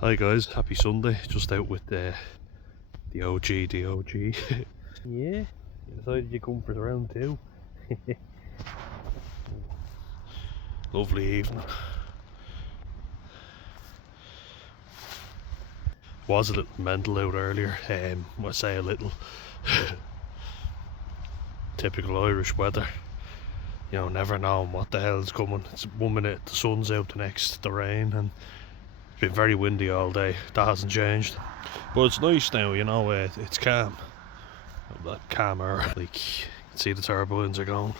Hi guys, happy Sunday. Just out with the OG. Yeah, you decided you come for the round two. Lovely evening. Was a little mental out earlier. I say a little. Typical Irish weather. You know, never knowing what the hell's coming. It's 1 minute the sun's out, the next the rain, and it's been very windy all day. That hasn't changed, but it's nice now. You know, it's calm. Calmer. Like, you can see the turbines are going.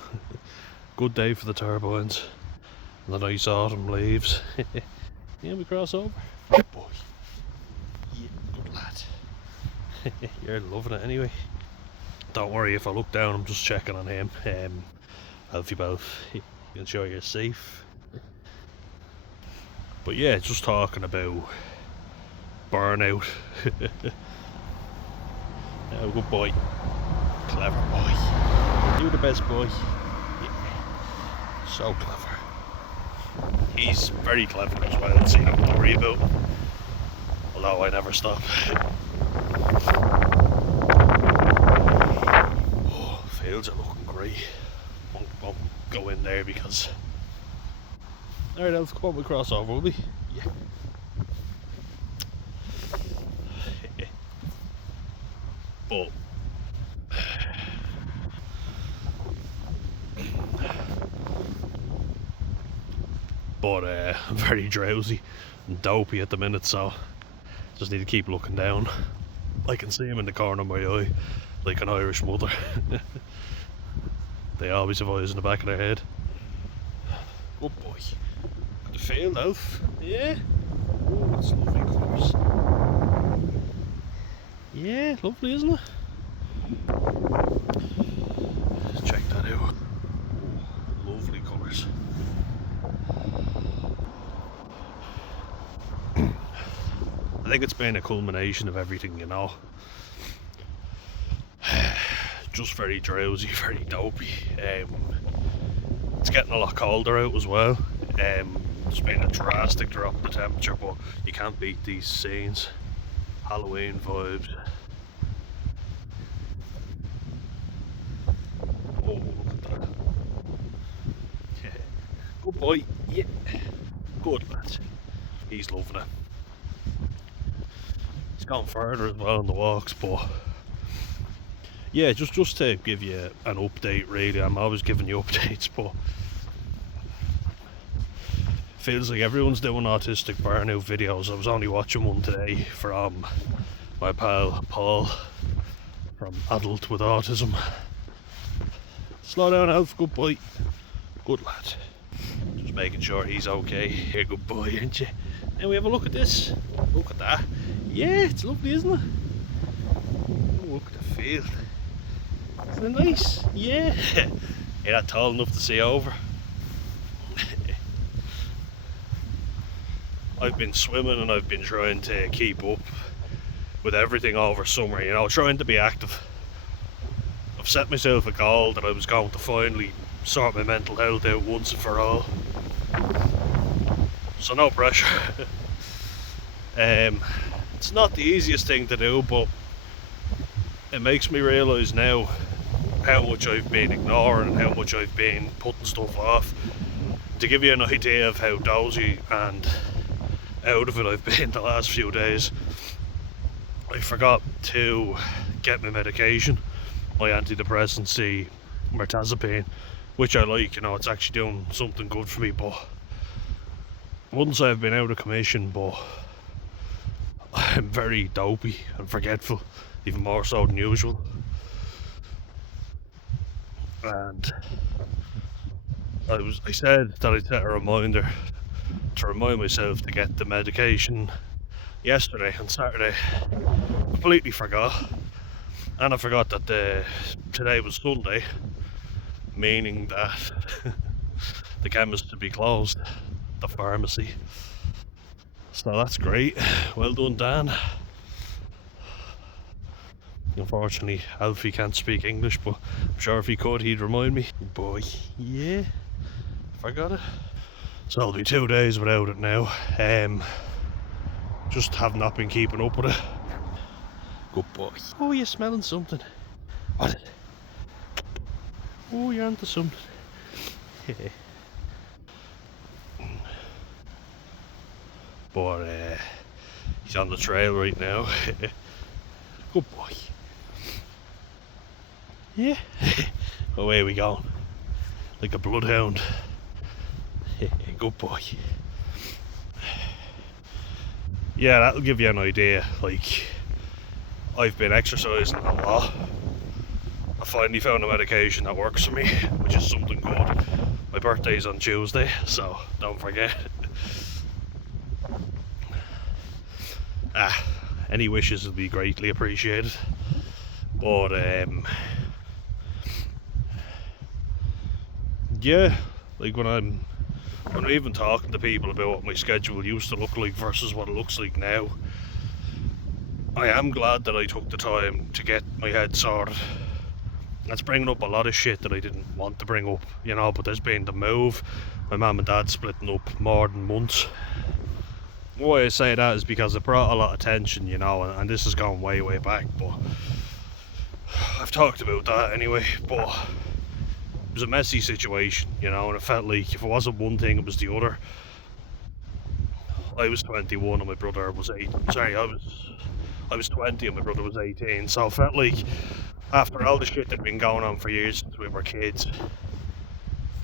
Good day for the turbines. And the nice autumn leaves. Yeah, we cross over. Good boy. Yeah, good lad. You're loving it anyway. Don't worry if I look down, I'm just checking on him. Healthy both. You can show you're safe. But yeah, just talking about burnout. Oh, good boy. Clever boy. You're the best boy. Yeah. So clever. He's very clever as well, so you don't have to worry about him. Although I never stop. Oh, fields are looking great. Won't go in there because... Alright, Elf, come on, we'll cross over, will we? Yeah. But... I'm very drowsy and dopey at the minute, so just need to keep looking down. I can see him in the corner of my eye, like an Irish mother. They always have eyes in the back of their head. Good boy. Got the field, Elf. Yeah. Oh, it's lovely colours. Yeah, lovely, isn't it? Check that out. Oh, lovely colours. I think it's been a culmination of everything, you know. Just very drowsy, very dopey. It's getting a lot colder out as well. There's been a drastic drop in the temperature, but you can't beat these scenes. Halloween vibes. Oh, look at that. Yeah. Good boy. Yeah. Good lad. He's loving it. He's gone further as well on the walks, but yeah, just to give you an update really. I'm always giving you updates, but feels like everyone's doing autistic burnout videos. I was only watching one today from my pal Paul from Adult with Autism. Slow down, Alf, good boy. Good lad. Just making sure he's okay. You're a good boy, aren't you? Now we have a look at this. Look at that. Yeah, it's lovely, isn't it? Oh, look at the field. Isn't it nice? Yeah. You're not tall enough to see over. I've been swimming and I've been trying to keep up with everything over summer, you know, trying to be active. I've set myself a goal that I was going to finally sort my mental health out once and for all. So no pressure. It's not the easiest thing to do, but it makes me realise now how much I've been ignoring and how much I've been putting stuff off. To give you an idea of how dozy and out of it I've been the last few days, I forgot to get my medication, my antidepressant, the mirtazapine, which I like, you know, it's actually doing something good for me, but once I've been out of commission, but I'm very dopey and forgetful, even more so than usual. And I said that I'd set a reminder to remind myself to get the medication yesterday and Saturday. Completely forgot. And I forgot that today was Sunday, meaning that the chemist would be closed, the pharmacy. So that's great. Well done, Dan. Unfortunately, Alfie can't speak English, but I'm sure if he could, he'd remind me. Boy, yeah, forgot it. So I'll be 2 days without it now. just have not been keeping up with it. Good boy. Oh, you're smelling something. What? Oh, you're onto something. But he's on the trail right now. Good boy. Yeah. Away we go. Like a bloodhound. Good boy. Yeah, that'll give you an idea. Like, I've been exercising a lot. I finally found a medication that works for me, which is something good. My birthday's on Tuesday, so don't forget. Any wishes would be greatly appreciated. But yeah, like when I'm even talking to people about what my schedule used to look like versus what it looks like now, I am glad that I took the time to get my head sorted. That's bringing up a lot of shit that I didn't want to bring up, you know, but there's been the move, my mum and dad splitting up more than once. Why I say that is because it brought a lot of tension, you know, and this has gone way back, but I've talked about that anyway. But it was a messy situation, you know, and it felt like if it wasn't one thing, it was the other. I was 21 and my brother was 8. Sorry, I was 20 and my brother was 18, so it felt like after all the shit that had been going on for years since we were kids,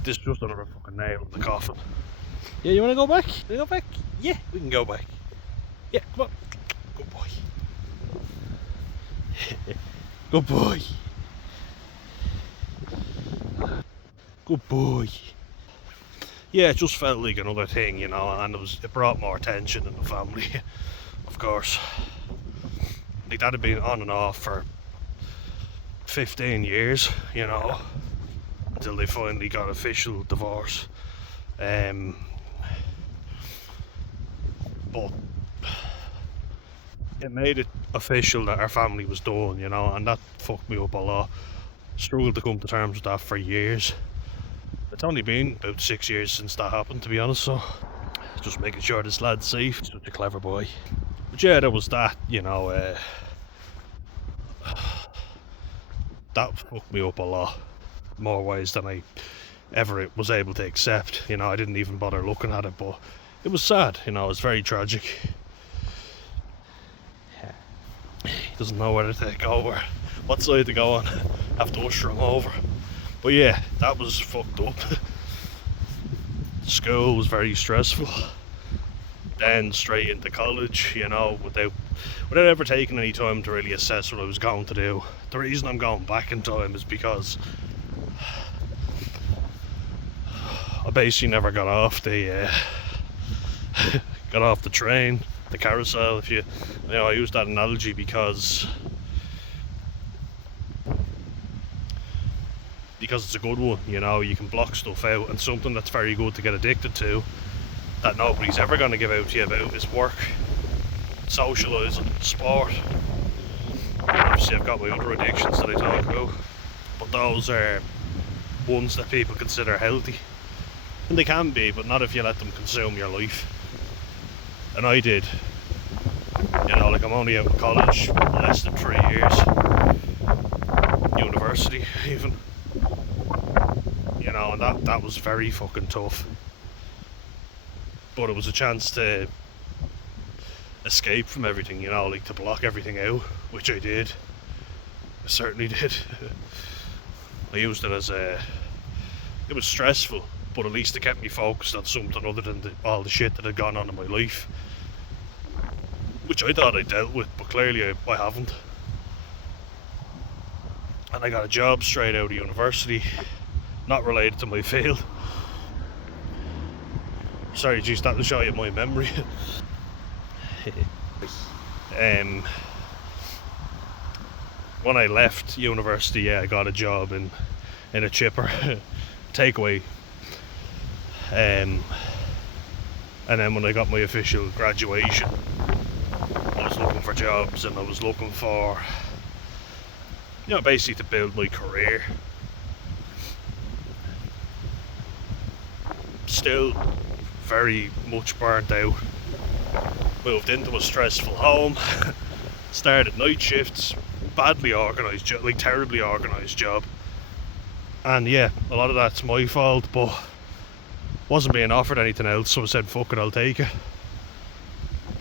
this is just another fucking nail in the coffin. Yeah, you wanna go back? You go back? Yeah, we can go back. Yeah, come on. Good boy. Good boy. Good boy. Yeah, it just felt like another thing, you know, and it brought more tension in the family, of course. Like, that had been on and off for 15 years, you know, until they finally got official divorce. But it made it official that our family was done, you know, and that fucked me up a lot. Struggled to come to terms with that for years. It's only been about 6 years since that happened, to be honest, so just making sure this lad's safe. He's such a clever boy. But yeah, there was that, you know, that fucked me up a lot, more ways than I ever was able to accept. You know, I didn't even bother looking at it, but it was sad, you know, it was very tragic. He doesn't know whether to go or what side to go on. Have to usher him over. But yeah, that was fucked up. School was very stressful. Then straight into college, you know, without ever taking any time to really assess what I was going to do. The reason I'm going back in time is because I basically never got off the train, the carousel. If you know, I use that analogy because it's a good one, you know. You can block stuff out, and something that's very good to get addicted to that nobody's ever going to give out to you about is work, socialising, sport. Obviously I've got my other addictions that I talk about, but those are ones that people consider healthy, and they can be, but not if you let them consume your life. And I did, you know, like I'm only out of college less than 3 years, university even, you know, and that was very fucking tough. But it was a chance to escape from everything, you know, like to block everything out, which I did. I certainly did. I used it as it was stressful, but at least it kept me focused on something other than all the shit that had gone on in my life, which I thought I dealt with, but clearly I haven't. And I got a job straight out of university, not related to my field. Sorry, geez, that'll show you my memory. When I left university, yeah, I got a job in a chipper takeaway. And then when I got my official graduation, I was looking for jobs, and I was looking for, you know, basically to build my career. Still very much burnt out. moved into a stressful home, started night shifts, badly organised, like terribly organised job. And yeah, a lot of that's my fault, but wasn't being offered anything else, so I said, fuck it, I'll take it.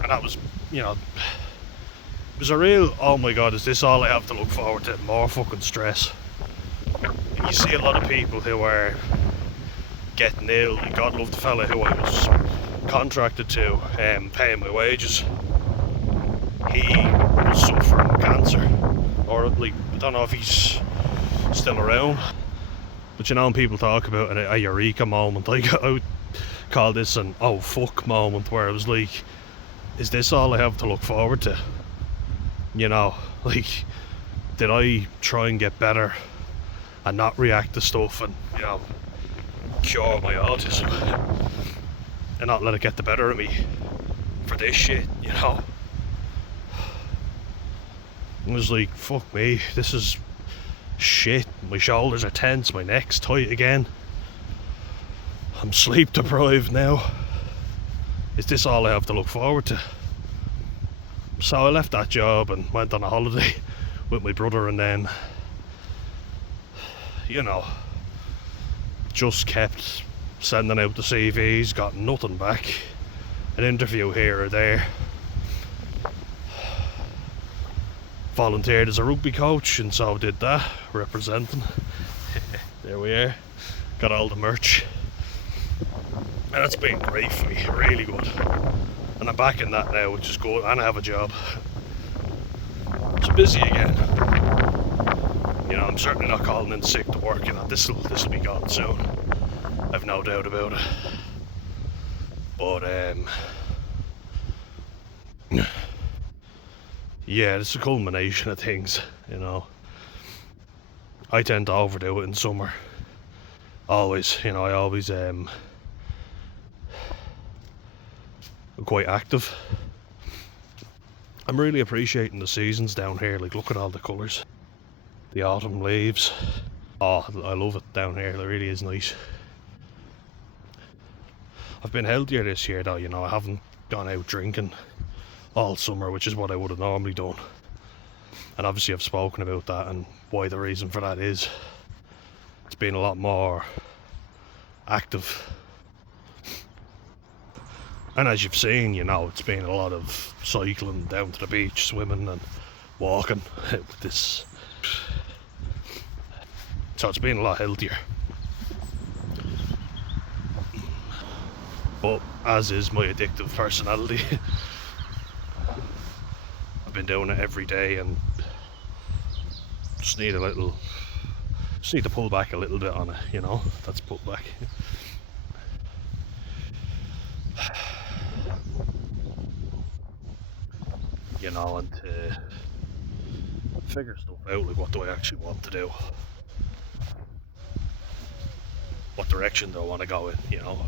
And that was, you know, it was a real, oh my god, is this all I have to look forward to? More fucking stress. And you see a lot of people who are getting ill, like God love the fella who I was contracted to, paying my wages. He was suffering with cancer, or like, I don't know if he's still around. But you know, when people talk about a eureka moment, like I would call this an oh fuck moment, where I was like, is this all I have to look forward to? You know, like, did I try and get better and not react to stuff and, you know, cure my autism and not let it get the better of me for this shit, you know? It was like, fuck me, this is shit. My shoulders are tense, my neck's tight again. I'm sleep deprived now. Is this all I have to look forward to? So I left that job and went on a holiday with my brother, and then, you know, just kept sending out the CVs, got nothing back. An interview here or there. Volunteered as a rugby coach, and so did that, representing. There we are. Got all the merch. And that's been great for me, really good. And I'm back in that now, which is good, and I have a job. So busy again. You know, I'm certainly not calling in sick to work, you know, this'll be gone soon. I've no doubt about it. But yeah, it's a culmination of things, you know. I tend to overdo it in summer. Always, you know, I always I'm quite active. I'm really appreciating the seasons down here, like look at all the colours. The autumn leaves. Oh, I love it down here, it really is nice. I've been healthier this year though, you know, I haven't gone out drinking all summer, which is what I would have normally done. And obviously I've spoken about that and why the reason for that is. It's been a lot more active. And as you've seen, you know, it's been a lot of cycling down to the beach, swimming and walking with this. So it's been a lot healthier. But as is my addictive personality, I've been doing it every day and just need to pull back a little bit on it, you know, that's pull back. You know, and to figure stuff out, like what do I actually want to do? What direction do I want to go in, you know?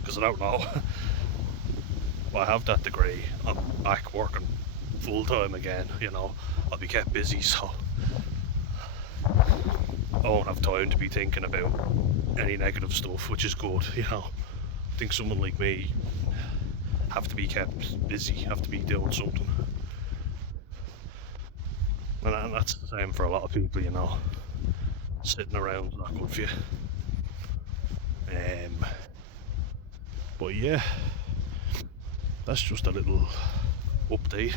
Because I don't know. Well, I have that degree, I'm back working full time again, you know, I'll be kept busy, so I won't have time to be thinking about any negative stuff, which is good, you know. I think someone like me have to be kept busy, have to be doing something. And that's the same for a lot of people, you know. Sitting around is not good for you. But yeah, that's just a little update.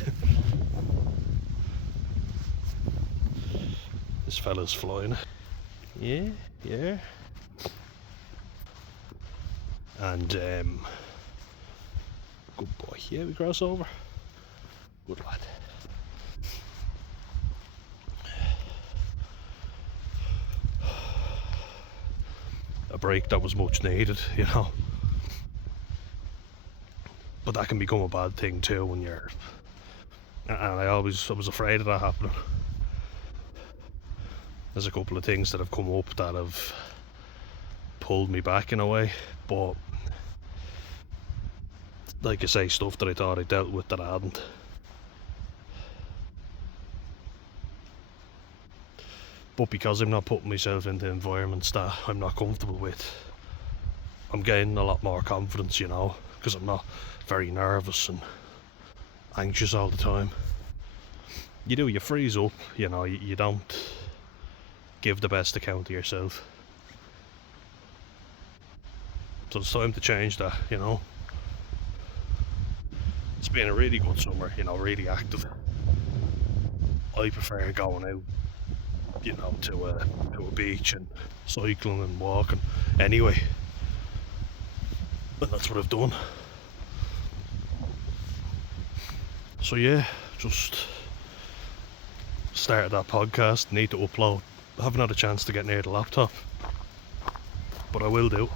This fella's flying. Yeah. And good boy. Yeah, we cross over. Good lad. A break that was much needed, you know. But that can become a bad thing too when you're, and I was afraid of that happening. There's a couple of things that have come up that have pulled me back in a way, but like I say, stuff that I thought I dealt with that I hadn't. But because I'm not putting myself into environments that I'm not comfortable with, I'm gaining a lot more confidence, you know. because I'm not very nervous and anxious all the time. You freeze up, you don't give the best account of yourself. So it's time to change that. It's been a really good summer, really active. I prefer going out, to a beach and cycling and walking anyway. And that's what I've done. So yeah, just started that podcast, need to upload. I haven't had a chance to get near the laptop, but I will do.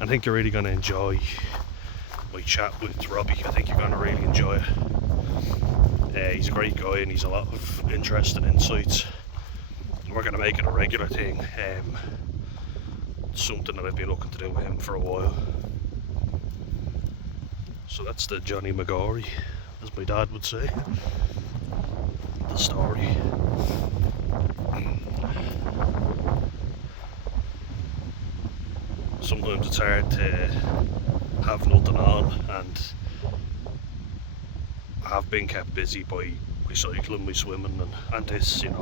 I think you're really going to enjoy my chat with Robbie. I think you're going to really enjoy it. He's a great guy and he's a lot of interesting insights. We're going to make it a regular thing. Something that I've been looking to do with him for a while. So that's the Johnny McGorry, as my dad would say. The story. Sometimes it's hard to have nothing on, and I have been kept busy by my cycling, my swimming and this, and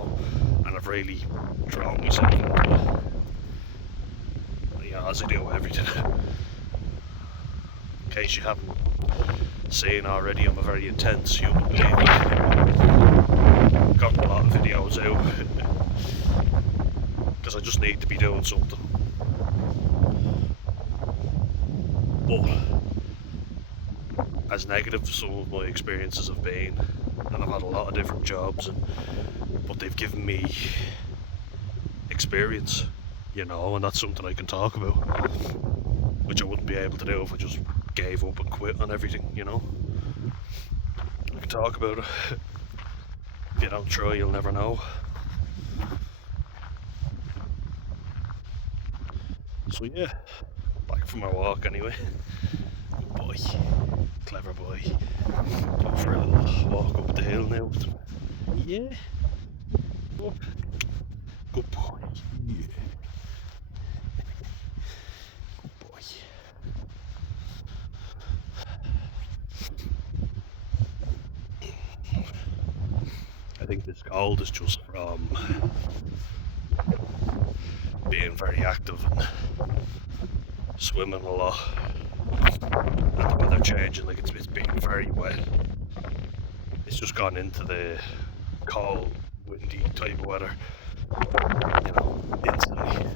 I've really drawn myself into it, as I do everything. In case you haven't seen already, I'm a very intense human being. Got a lot of videos out because I just need to be doing something. But as negative as some of my experiences have been, and I've had a lot of different jobs, but they've given me experience, and that's something I can talk about, which I wouldn't be able to do if I just gave up and quit on everything. I can talk about it. If you don't try, you'll never know. So yeah, back from my walk anyway. Good boy, clever boy. Go for a little walk up the hill now with him. Yeah. Up. Good boy. Yeah. Good boy. I think this cold is just from being very active and swimming a lot, and the weather changing, like it's been very wet. It's just gone into the cold, windy type of weather, instantly.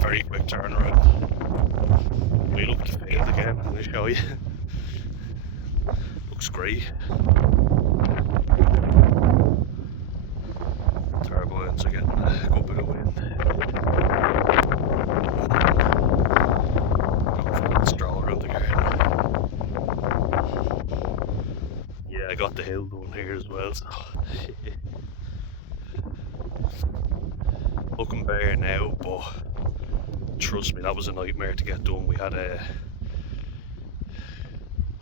Very quick turnaround. We look at the field again, I'm going to show you. Looks great. Turbines are getting a good bit of wind. Stroll around the garden. Yeah, I got the hill done here as well, so looking bare now, but trust me, that was a nightmare to get done. We had a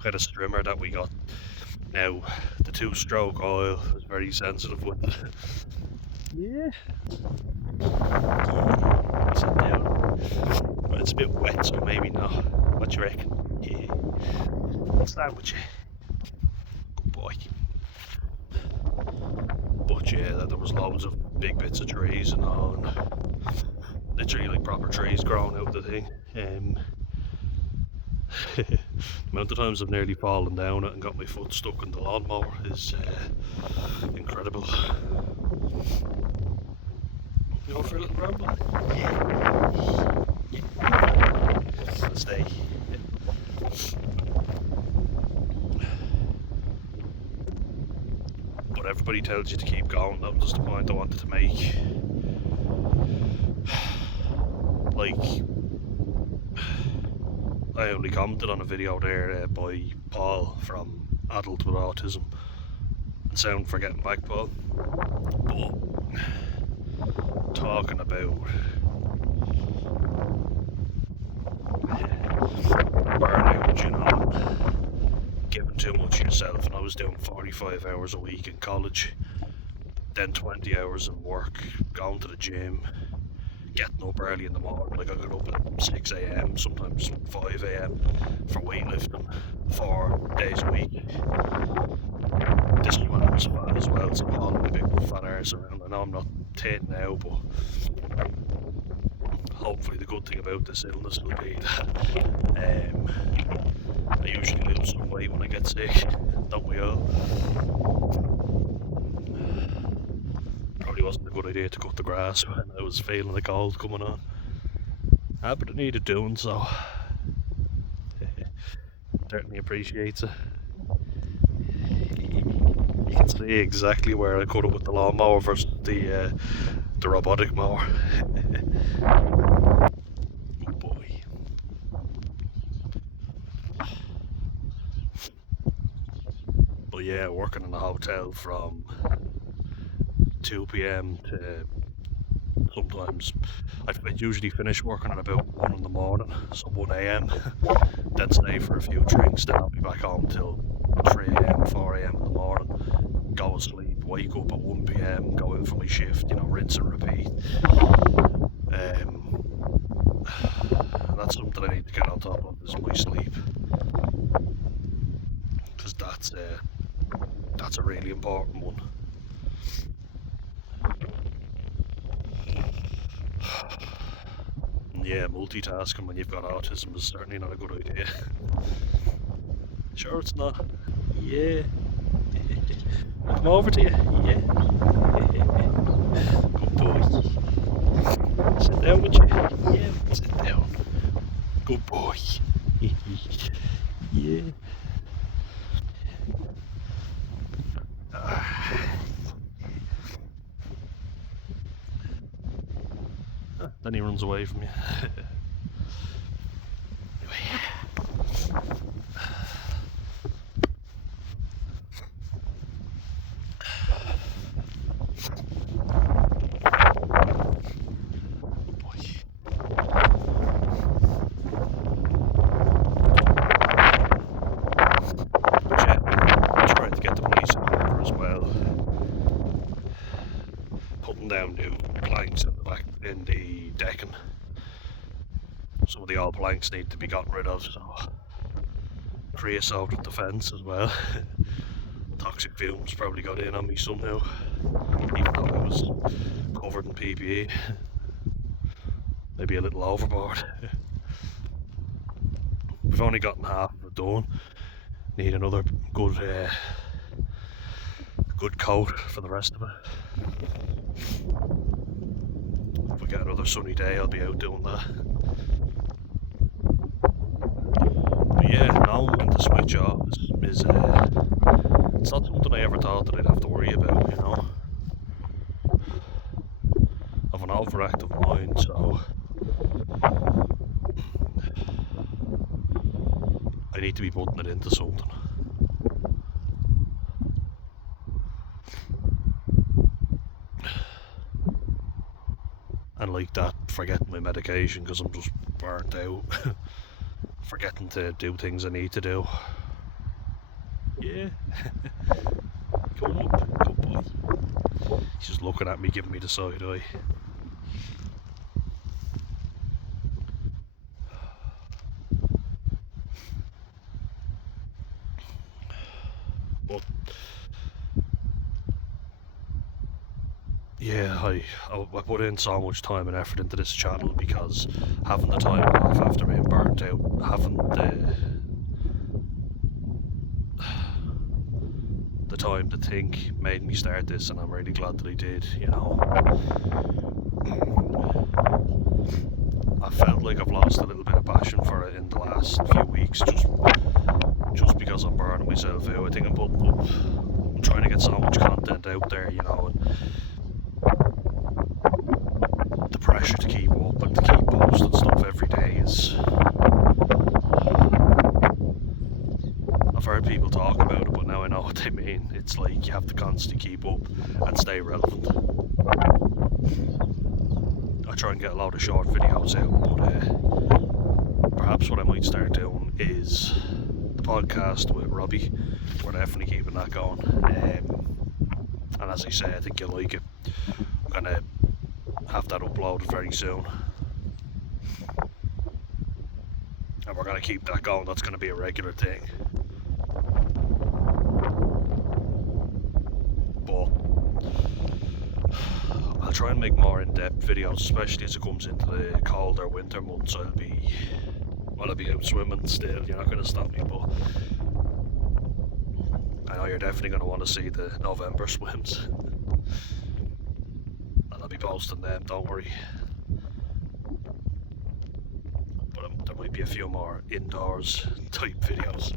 strimmer that we got. Now the 2-stroke oil was very sensitive with it. Yeah. Sit down. But it's a bit wet, so maybe not. What do you reckon? Yeah. What's that with you? Good boy. But yeah, there was loads of big bits of trees and all, and literally like proper trees growing out of the thing. The amount of times I've nearly fallen down it and got my foot stuck in the lawnmower is incredible. You go for a little ramble? Yeah. Yeah. Stay. But everybody tells you to keep going. That was the point I wanted to make. Like, I only commented on a video there by Paul from Adult with Autism. And sound for getting back, Paul. But talking about burnout, giving too much of yourself, and I was doing 45 hours a week in college, then 20 hours in work, going to the gym, getting up early in the morning. Like I get up at 6 a.m, sometimes 5 a.m. for weightlifting 4 days a week. This is when I'm so fat as well, so I'm hauling my big fat arse around. I know I'm not thin now, but hopefully the good thing about this illness will be that I usually lose some weight when I get sick, don't we all? Probably wasn't a good idea to cut the grass when I was feeling the cold coming on. But it needed doing, so certainly appreciates it. You can see exactly where I cut it with the lawnmower versus the robotic mower. Oh boy. But yeah, working in a hotel from 2 p.m. to sometimes I usually finish working at about 1 in the morning, so 1 a.m. Then stay for a few drinks, then I'll be back home till 3 a.m, 4 a.m. in the morning, go to sleep, wake up at 1 p.m, go in for my shift, rinse and repeat. That's something I need to get on top of, is my sleep, because that's a really important one. Yeah, multitasking when you've got autism is certainly not a good idea. Sure it's not. Yeah. Come over to you. Yeah. Good boy. Sit down with you. Yeah, sit down. Good boy. Yeah. Then he runs away from you. Down new planks in the back in the decking. Some of the old planks need to be gotten rid of, so creosote with the fence as well. Toxic fumes probably got in on me somehow, even though I was covered in PPE. Maybe a little overboard. We've only gotten half of it done. Need another good coat for the rest of it. If we get another sunny day, I'll be out doing that. But yeah, knowing when to switch off is it's not something I ever thought that I'd have to worry about, I've an overactive mind, so I need to be putting it into something. And like that, forgetting my medication because I'm just burnt out. Forgetting to do things I need to do. Yeah. Come up, good boy. He's just looking at me, giving me the side eye. But yeah, I put in so much time and effort into this channel because having the time off after being burnt out, having the time to think made me start this, and I'm really glad that I did, I felt like I've lost a little bit of passion for it in the last few weeks, just because I'm burning myself out. I think I'm trying to get so much content out there, and the pressure to keep up and to keep posting stuff every day is... I've heard people talk about it, but now I know what they mean. It's like you have to constantly keep up and stay relevant. I try and get a lot of short videos out, but perhaps what I might start doing is the podcast with Robbie. We're definitely keeping that going. And as I say, I think you'll like it. I'm gonna have that uploaded very soon. And we're going to keep that going. That's going to be a regular thing. But I'll try and make more in-depth videos, especially as it comes into the colder winter months. I'll be out swimming still. You're not going to stop me, but I know you're definitely going to want to see the November swims. And I'll be posting them, don't worry. But there might be a few more indoors type videos.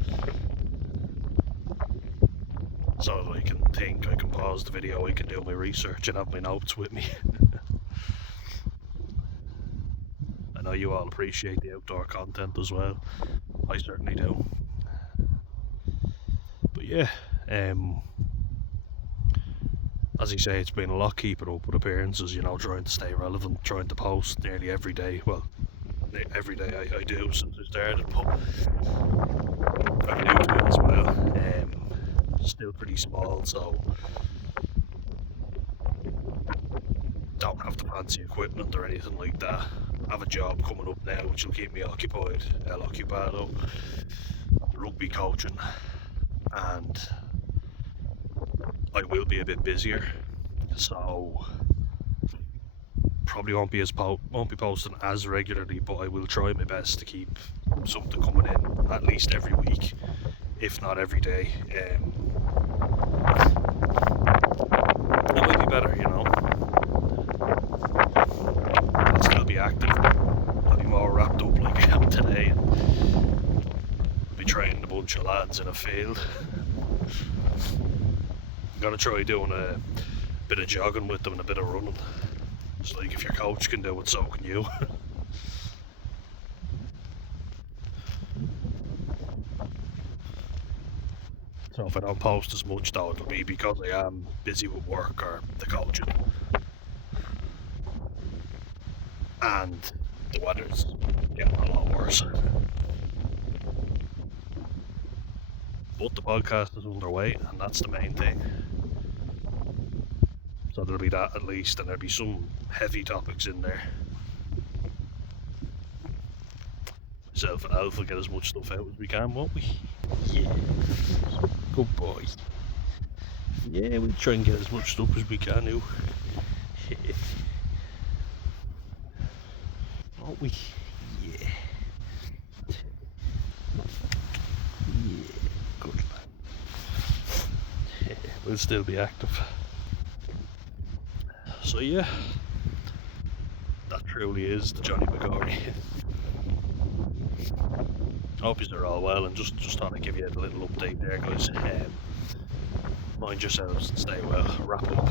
So that I can think, I can pause the video, I can do my research and have my notes with me. I know you all appreciate the outdoor content as well. I certainly do. But yeah, as you say, it's been a lot keeping up with appearances, you know, trying to stay relevant, trying to post nearly every day. Well, every day I do since I started, but I'm new to it as well. Still pretty small, so don't have the fancy equipment or anything like that. I have a job coming up now which will keep me occupied, el occupado, rugby coaching, and I will be a bit busier, so probably won't be posting as regularly, but I will try my best to keep something coming in at least every week, if not every day. It might be better, you know. I'll still be active, but I'll be more wrapped up like I am today, and I'll be training a bunch of lads in a field. I'm gonna try doing a bit of jogging with them and a bit of running. It's like if your coach can do it, so can you. So if I don't post as much though, it'll be because I am busy with work or the coaching. And the weather's getting a lot worse. But the podcast is underway, and that's the main thing. So there'll be that at least, and there'll be some heavy topics in there. Myself and Alf will get as much stuff out as we can, won't we? Yeah. Good boy. Yeah, we'll try and get as much stuff as we can now. Won't we? Yeah. Yeah, good lad. We'll still be active. So yeah, that truly is the Johnny McGorry. Hope you're all well, and just thought I'd give you a little update there, guys. Mind yourselves and stay well. Wrap up.